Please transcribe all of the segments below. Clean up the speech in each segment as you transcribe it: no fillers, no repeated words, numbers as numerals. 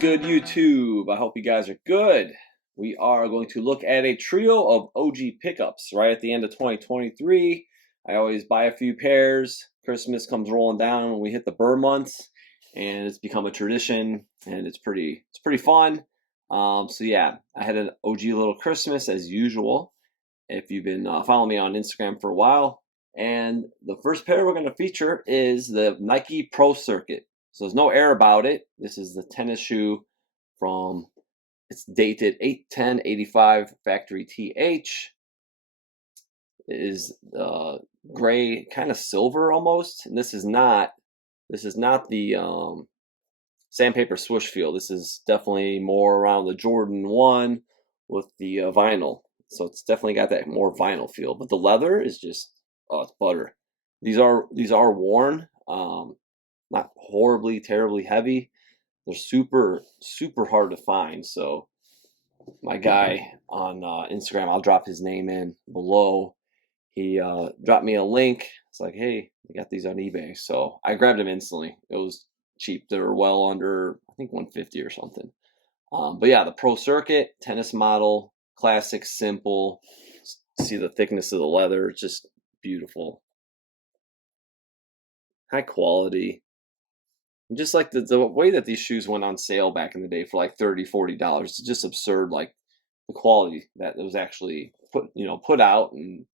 good, YouTube? I hope you guys are good. We are going to look at a trio of OG pickups right at the end of 2023. I always buy a few pairs. Christmas comes rolling down when we hit the Burr months, and it's become a tradition, and it's pretty fun. So yeah, I had an OG little Christmas as usual. If you've been following me on Instagram for a while, and the first pair we're going to feature is the Nike Pro Circuit. So there's no air about it. This is the tennis shoe from, it's dated 8/10/85 factory TH. It is gray, kind of silver almost. And this is not the sandpaper swoosh feel. This is definitely more around the Jordan 1 with the vinyl. So it's definitely got that more vinyl feel. But the leather is just, oh, it's butter. These are worn. Not horribly, terribly heavy. They're super hard to find. So my guy on Instagram, I'll drop his name in below. He dropped me a link. It's like, hey, we got these on eBay. So I grabbed them instantly. It was cheap. They were well under, I think, 150 or something. But yeah, the Pro Circuit tennis model, classic, simple. See the thickness of the leather. It's just beautiful. High quality. Just like the way that these shoes went on sale back in the day for like $30-$40, it's just absurd. Like the quality that was actually put out and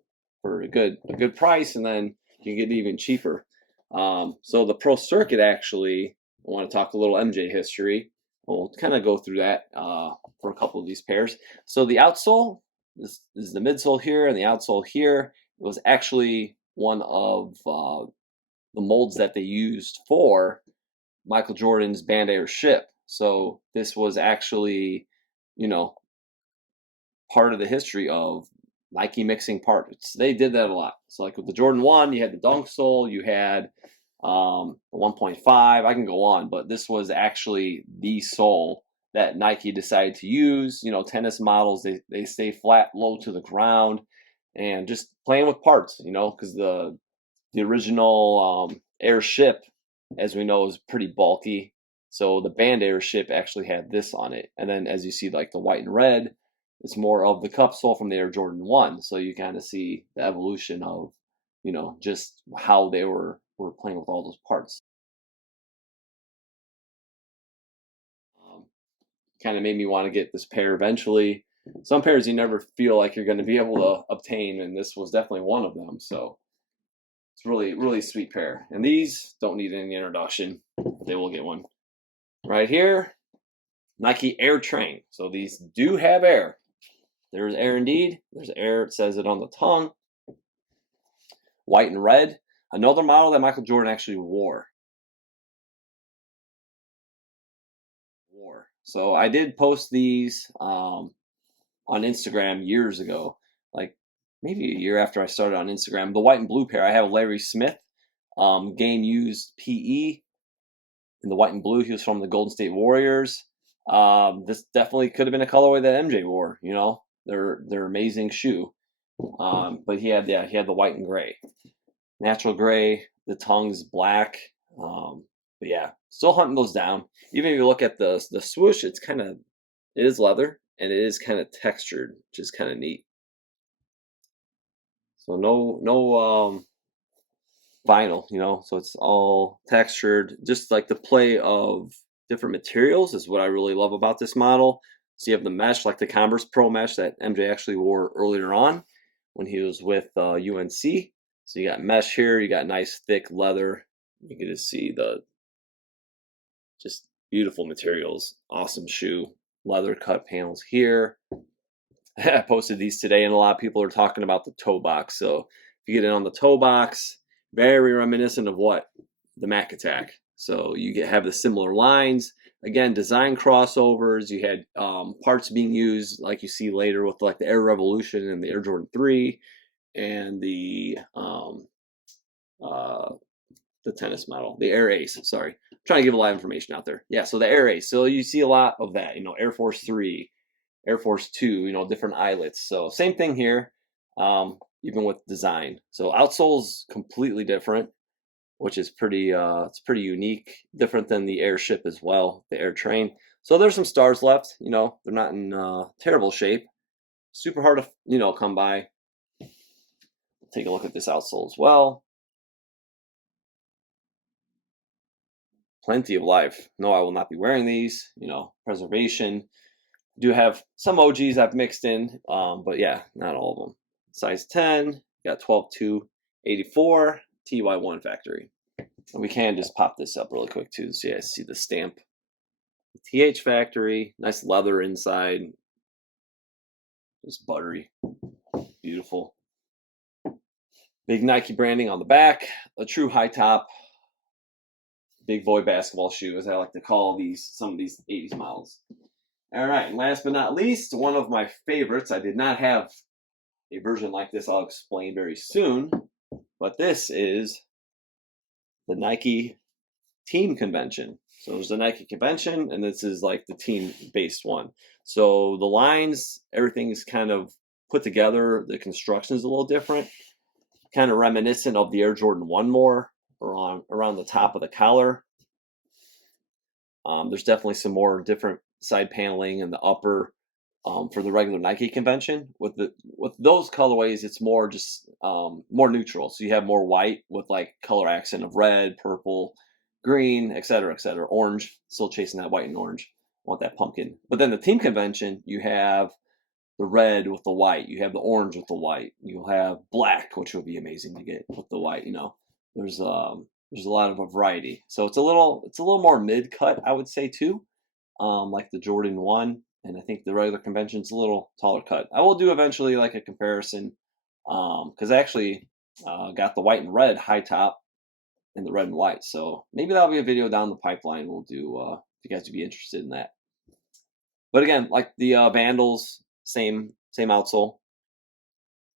for a good price, and then you can get even cheaper. So the Pro Circuit, actually, I want to talk a little MJ history. We'll kind of go through that for a couple of these pairs. So the outsole, this is the midsole here, and the outsole here. It was actually one of the molds that they used for Michael Jordan's Band Air Ship. So this was actually, part of the history of Nike mixing parts. They did that a lot. So like with the Jordan 1, you had the dunk sole, you had the 1.5, I can go on, but this was actually the sole that Nike decided to use. Tennis models, they stay flat, low to the ground, and just playing with parts, because the original Airship, as we know, is pretty bulky. So the Band Airship actually had this on it. And then as you see, like the white and red, it's more of the cup sole from the Air Jordan 1. So you kind of see the evolution of, just how they were playing with all those parts. Kind of made me want to get this pair eventually. Some pairs you never feel like you're going to be able to obtain, and this was definitely one of them. So it's really sweet pair. And these don't need any introduction. They will get one. Right here, Nike Air Train. So these do have air. There's air indeed. There's air. It says it on the tongue. White and red. Another model that Michael Jordan actually wore. So I did post these on Instagram years ago, like maybe a year after I started on Instagram. The white and blue pair, I have Larry Smith, game used PE in the white and blue. He was from the Golden State Warriors. This definitely could have been a colorway that MJ wore. They're amazing shoe. But he had the white and gray, natural gray. The tongue's black. But yeah, still hunting those down. Even if you look at the swoosh, it is leather and it is kind of textured, which is kind of neat. So no vinyl, so it's all textured. Just like the play of different materials is what I really love about this model. So you have the mesh, like the Converse Pro mesh that MJ actually wore earlier on when he was with UNC. So you got mesh here, you got nice thick leather. You can just see the just beautiful materials. Awesome shoe. Leather cut panels here. I posted these today, and a lot of people are talking about the toe box. So if you get in on the toe box, very reminiscent of what? The Mac Attack. So you have the similar lines. Again, design crossovers. You had parts being used, like you see later with like the Air Revolution and the Air Jordan 3 and the tennis model, the Air Ace. Sorry, I'm trying to give a lot of information out there. Yeah, so the Air Ace. So you see a lot of that. Air Force 3, Air Force 2. Different eyelets. So same thing here, even with design. So outsole's completely different, which is pretty unique, different than the Airship as well, the Air Train. So there's some stars left. You know, they're not in terrible shape. Super hard to, you know, come by. Take a look at this outsole as well. Plenty of life. No, I will not be wearing these. You know, preservation. Do have some OGs I've mixed in, but yeah, not all of them. Size 10, got 12-2-84 TY1 factory. And we can just pop this up really quick too, so you guys see the stamp. TH factory, nice leather inside, just buttery, beautiful. Big Nike branding on the back, a true high top, big boy basketball shoe, as I like to call these, some of these 80s models. All right, and last but not least, one of my favorites. I did not have a version like this. I'll explain very soon. But this is the Nike Team Convention. So there's the Nike Convention, and this is like the team-based one. So the lines, everything is kind of put together. The construction is a little different, kind of reminiscent of the Air Jordan 1 more, around the top of the collar. There's definitely some more different side paneling in the upper for the regular Nike Convention. With those colorways, it's more just more neutral. So you have more white with like color accent of red, purple, green, etc., orange. Still chasing that white and orange. Want that pumpkin. But then the Team Convention, you have the red with the white. You have the orange with the white. You'll have black, which would be amazing to get with the white. You know, there's a lot of a variety. So it's a little more mid cut, I would say too. Like the Jordan 1, and I think the regular convention's a little taller cut. I will do eventually like a comparison, because I actually got the white and red high top and the red and white. So maybe that'll be a video down the pipeline we'll do if you guys would be interested in that. But again, like the Vandals, same outsole.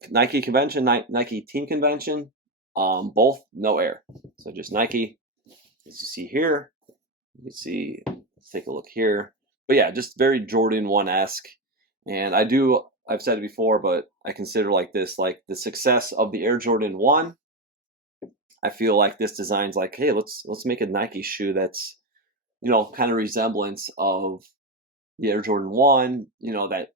Nike Convention, Nike Team Convention, both no air. So just Nike, as you see here. You can see. Let's take a look here. But yeah, just very Jordan 1-esque. And I've said it before, but I consider like this, like the success of the Air Jordan 1. I feel like this design's like, hey, let's make a Nike shoe that's, you know, kind of resemblance of the Air Jordan 1, you know, that,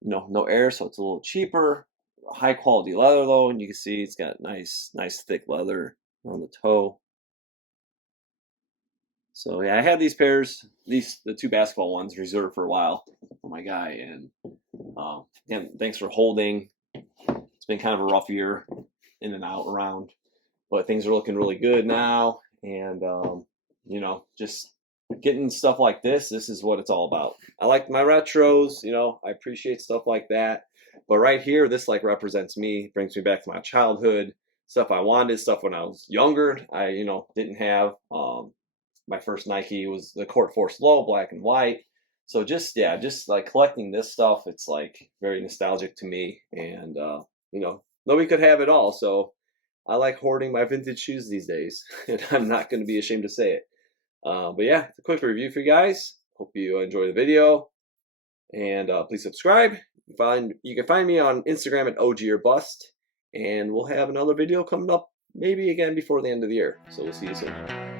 you know, no air, so it's a little cheaper, high quality leather though, and you can see it's got nice thick leather on the toe. So yeah, I had these pairs, the two basketball ones, reserved for a while for my guy, and again, thanks for holding. It's been kind of a rough year, in and out around, but things are looking really good now, and you know, just getting stuff like this is what it's all about. I like my retros, you know, I appreciate stuff like that, but right here, this like represents me, brings me back to my childhood, stuff I wanted, stuff when I was younger, I, you know, didn't have. My first Nike was the Court Force Low, black and white. So just like collecting this stuff, it's like very nostalgic to me, and you know, nobody could have it all. So I like hoarding my vintage shoes these days, and I'm not going to be ashamed to say it. But yeah, it's a quick review for you guys. Hope you enjoy the video, and please subscribe. You can find me on Instagram at OG or Bust, and we'll have another video coming up maybe again before the end of the year. So we'll see you soon.